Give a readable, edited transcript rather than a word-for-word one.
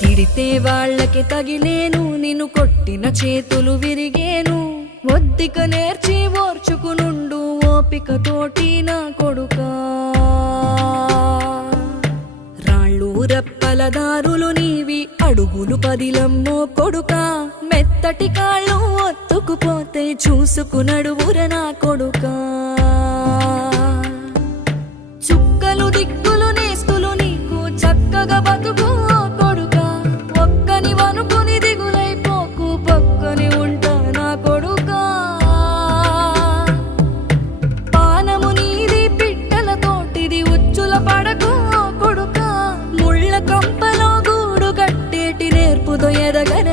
తిడితే వాళ్ళకి తగిలేను, నిన్ను కొట్టిన చేతులు విరిగేను. ఒద్దిక నేర్చి ఓర్చుకునుండు ఓపికతోటి నా కొడుకా. రాళ్ళు రెప్పల దారులు నీవి, అడుగులు పదిలమ్మో కొడుకా. మెత్తటి కాళ్ళు ఒత్తుకుపోతే చూసుకునడువుర నా కొడుకా. చుక్కలు దిక్కులు నేస్తులు నీకు చక్కగా బతుకు కొడుకా. ఒక్కని వనుకుని దిగులైపోకు, పక్కని ఉంటా నా కొడుకా. పానము నీది పిట్టల తోటిది, ఉచ్చుల పడకు కొడుకా. ముళ్ళ కంపలో గూడు కట్టేటి నేర్పుతో ఎదగర